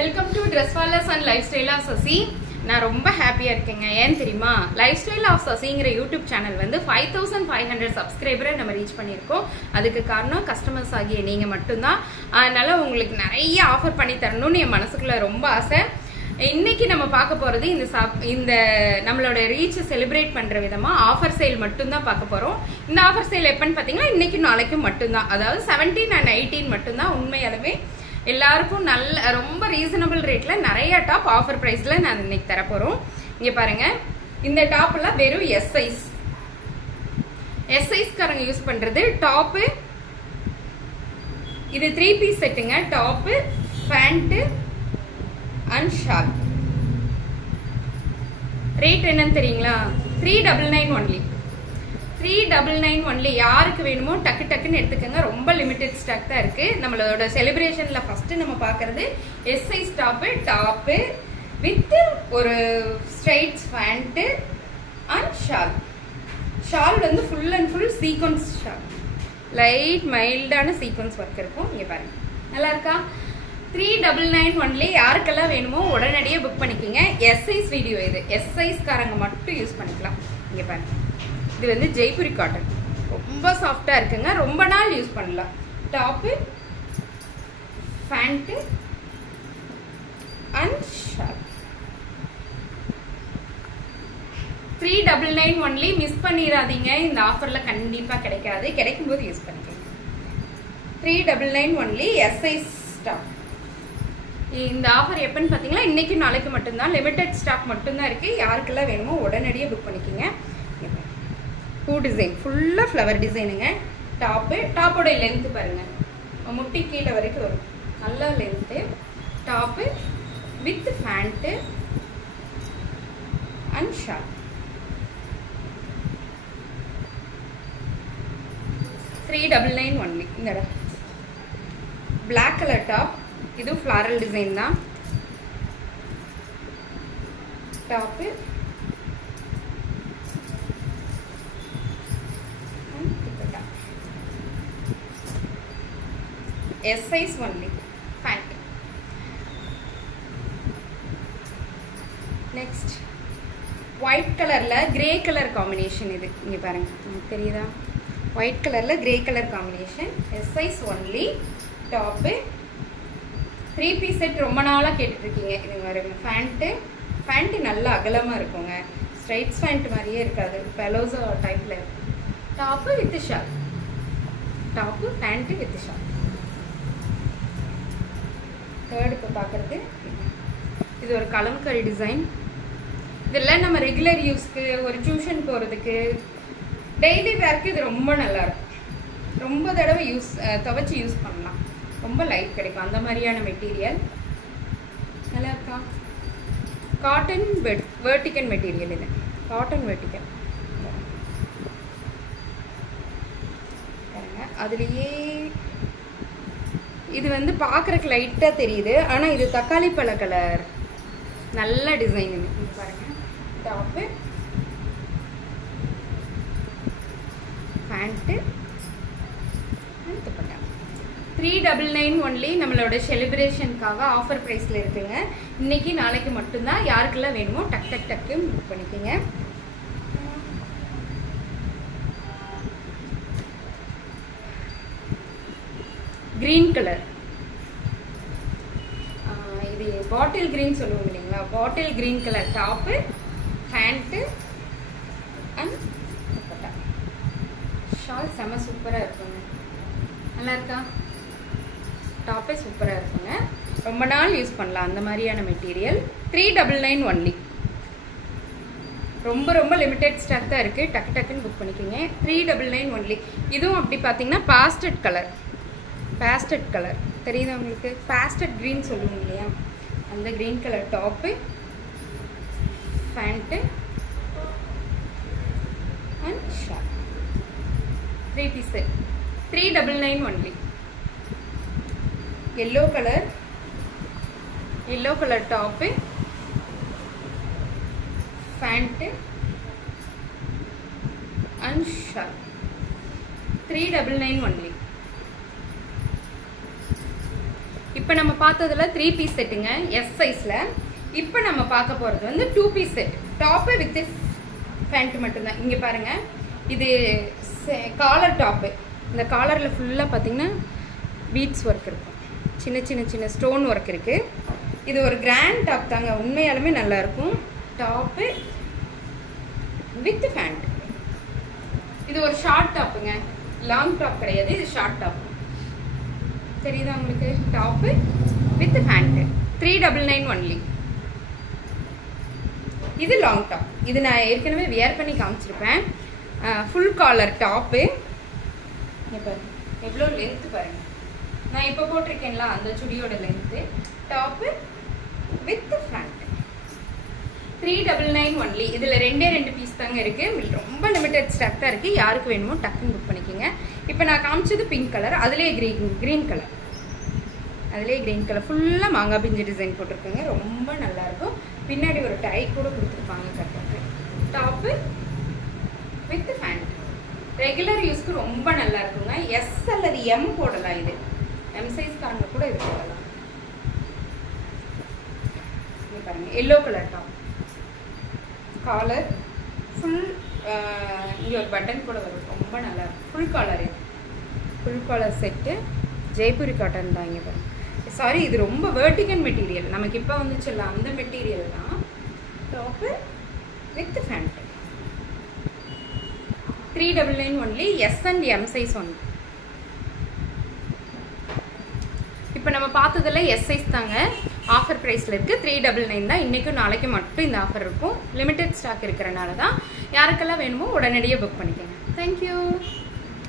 Welcome to Dresswallers and Lifestyle of Sasi. நான் ரொம்ப ஹாப்பியா இருக்கேங்க. ஏன் தெரியுமா? Lifestyle of Sasiங்கிற யூடியூப் சேனல் வந்து 5500 சப்ஸ்கிரைபரை நம்ம ரீச் பண்ணியிருக்கோம். அதுக்கு காரணம் கஸ்டமர்ஸ் ஆகிய நீங்க மட்டும்தான். அதனால உங்களுக்கு நிறைய ஆஃபர் பண்ணி தரணும்னு என் மனசுக்குள்ள ரொம்ப ஆசை. இன்னைக்கு நம்ம பார்க்க போறது இந்த நம்மளோட ரீச் செலிப்ரேட் பண்ற விதமா ஆஃபர் சேல் மட்டும் தான் பார்க்க போறோம். இந்த ஆஃபர் சேல் எப்பன்னு பாத்தீங்கன்னா இன்னைக்கு நாளைக்கு மட்டும் தான். அதாவது 17 and 18 மட்டும் தான். உண்மையாலுமே எல்லாருக்கும் நல்ல ரொம்ப ரீசனபிள் ரேட்ல நிறைய டாப் ஆஃபர் பிரைஸ்ல நான் இன்னைக்கு தர போறோம். இங்க பாருங்க, இந்த டாப்ல வெறும் எஸ் சைஸ் காரங்க யூஸ் பண்றது டாப். இது 3 பீஸ் செட்டுங்க. Top, pant and shawl. Rate என்னன்னு தெரியுங்களா? 399 ஒன்லி. 399 ஒன்லி. யாருக்கு வேணுமோ டக்கு டக்குன்னு எடுத்துக்கோங்க. ரொம்ப லிமிடெட் ஸ்டாக் தான் இருக்கு. நம்மளோட செலிப்ரேஷன்ல ஃபர்ஸ்ட் நம்ம பாக்குறது எஸ் சைஸ் டாப் வித் ஒரு straight pant and shawl. Shawl வந்து full and full sequins shawl. Light மைல்டான சீக்வன்ஸ் ஒர்க் இருக்கும். இங்க பாருங்க, நல்லா இருக்கா? 399 ஒன்லி. யாருக்கெல்லாம் வேணுமோ உடனடியே புக் பண்ணிக்கோங்க. எஸ் சைஸ் வீடியோ இது. எஸ் சைஸ் காரங்க மட்டும் யூஸ் பண்ணிக்கலாம். இங்க பாருங்க, இது வந்து ஜெய்ப்பூரி காட்டன். ரொம்ப சாஃப்டா இருக்குங்க. ரொம்ப நாள் யூஸ் பண்ணலாம். Top, pant and shawl. 399 only. Miss பண்ணிடாதீங்க. இந்த ஆஃபர்ல கண்டிப்பா கிடைக்காது. கிடைக்கும் போது யூஸ் பண்ணிக்கோங்க. 399 ஒன்லி. S size top. இந்த ஆஃபர் எப்பன்னு பாத்தீங்கன்னா இன்னைக்கு நாளைக்கு மட்டும்தான். லிமிடெட் ஸ்டாக் மட்டும்தான் இருக்கு. யாருக்கெல்லாம் வேணுமோ உடனடியே புக் பண்ணிக்கோங்க. பூ டிசைன், ஃபுல்லா ஃப்ளவர் டிசைனுங்க. டாப்போட லென்த் பாருங்க, முட்டி கீழே வரைக்கும் வரும். நல்ல length. Top with pant and shawl. 399 only. இந்த பிளாக் கலர் டாப். இது ஃப்ளாரல் டிசைன் தான். Top S size only. Pant. Next white கலர்ல கிரே கலர் காம்பினேஷன். இது இங்க பாருங்க, உங்களுக்கு தெரியுதா? ஒயிட் கலர்ல grey colour combination. S size only. Top 3 piece set. ரொம்ப நாளா கேட்டுட்டு இருக்கீங்க. இது பாருங்க, பேண்ட் நல்லா அகலமா இருக்குங்க. ஸ்ட்ரைட் பேண்ட் மாதிரியே இருக்காது, பெலோசோ டைப்ல. Top with shawl. Top, pant with shawl. Third இப்போ பார்க்குறது இது ஒரு கலம்கரி டிசைன். இதெல்லாம் நம்ம ரெகுலர் யூஸ்க்கு, ஒரு டியூஷன் போகிறதுக்கு, டெய்லி வேர்க்கு இது ரொம்ப நல்லா இருக்கும். ரொம்ப தடவை துவைச்சி யூஸ் பண்ணலாம். ரொம்ப லைட் கிடைக்கும். அந்த மாதிரியான மெட்டீரியல் நல்லா இருக்கா? Cotton vertical material. இது காட்டன் வெர்டிக்கல். அதுலேயே இது வந்து பார்க்குறக்கு லைட்டாக தெரியுது, ஆனால் இது தக்காளி பழ கலர். நல்ல டிசைன். இது பாருங்க. Top, pant, 399 only. நம்மளோட செலிப்ரேஷனுக்காக ஆஃபர் ப்ரைஸில் இருக்குங்க. இன்னைக்கு நாளைக்கு மட்டும்தான். யாருக்கெல்லாம் வேணுமோ டக்கு புக் பண்ணிக்கோங்க. Green colour. இது பாட்டில் கிரீன் சொல்லுவோம் இல்லைங்களா? Bottle green colour top, pant and shawl. செம சூப்பராக இருக்குங்க. நல்லா இருக்கா? டாப்பே சூப்பராக இருக்குங்க. ரொம்ப நாள் யூஸ் பண்ணலாம். அந்த மாதிரியான மெட்டீரியல். 399 ஒன்லி. ரொம்ப ரொம்ப லிமிடெட் ஸ்டாக் தான் இருக்கு. டக்குன்னு புக் பண்ணிக்கோங்க. 399 ஒன்லி. இதுவும் அப்படி பார்த்தீங்கன்னா பாஸ்டட் கலர் தெரியுதா உங்களுக்கு? பாஸ்டட் கிரீன் சொல்லுவோம் இல்லையா? அந்த green colour top, pant and shawl. 3 piece set. 399 only. yellow color top, pant and shirt. 399 only. இப்போ நம்ம பார்த்ததுல 3 பீஸ் செட்டுங்க எஸ் சைஸ்ல. இப்போ நம்ம பார்க்க போறது வந்து 2 piece set. Top with pant மட்டும் தான். இங்க பாருங்க, இது காலர் டாப். இந்த காலர்ல ஃபுல்லா பாத்தீங்கன்னா பீட்ஸ் ஒர்க் இருக்கும், சின்ன சின்ன சின்ன ஸ்டோன் ஒர்க் இருக்கு. இது ஒரு கிராண்ட் டாப் தாங்க, உண்மையாலுமே நல்லா இருக்கும். Top with pant. இது ஒரு ஷார்ட் டாப்புங்க, லாங் டாப் கிடையாது, இது ஷார்ட் டாப். தெரியுதா உங்களுக்கு? Top with pant 399 only. இது லாங் டாப். இது நான் ஏற்கனவே வியர் பண்ணி காமிச்சிருப்பேன். Full collar top. எவ்வளோ லென்த் பாருங்க, நான் இப்போ போட்டிருக்கேன்ல அந்த சுடியோட length. Top with pant 399 only. இதில் 2 பீஸ் தாங்க இருக்கு. ரொம்ப லிமிடெட் ஸ்டாக் தான் இருக்கு. யாருக்கு வேணுமோ டக்குன்னு புக் பண்ணிக்கோங்க. இப்போ நான் காமிச்சது பிங்க் கலர், அதுலேயே கிரீன் கலர். அதுலேயே கிரீன் கலர் ஃபுல்லாக மாங்காய் பிஞ்சு டிசைன் போட்டிருக்குங்க, ரொம்ப நல்லா இருக்கும். பின்னாடி ஒரு டை கூட கொடுத்துருப்பாங்க கரெக்டாக. டாப்பு வித் பேண்ட் ரெகுலர் யூஸ்க்கு ரொம்ப நல்லா இருக்குங்க. எஸ் அல்லது எம் போடலாம். இது எம் சைஸ் காரங்க கூட இது போடலாம். இது பாருங்க, yellow colour top, collar full. இங்கே ஒரு பட்டன் கூட வரும், ரொம்ப நல்லா இருக்கும். Full collar. இது full collar set, Jaipuri cotton தான். இங்கே பாருங்க, சாரி இது ரொம்ப வெர்டிகன் மெட்டீரியல், நமக்கு இப்போ வந்துச்சுல்ல அந்த மெட்டீரியல் தான். Top with pant 399 only. S and M size only. இப்போ நம்ம பார்த்ததுல எஸ் சைஸ் தாங்க. ஆஃபர் ப்ரைஸில் இருக்குது, 399 தான். இன்றைக்கும் நாளைக்கு மட்டும் இந்த ஆஃபர் இருக்கும். லிமிடெட் ஸ்டாக் இருக்கிறனால தான். யாருக்கெல்லாம் வேணுமோ உடனடியாக புக் பண்ணிக்கோங்க. தேங்க்யூ.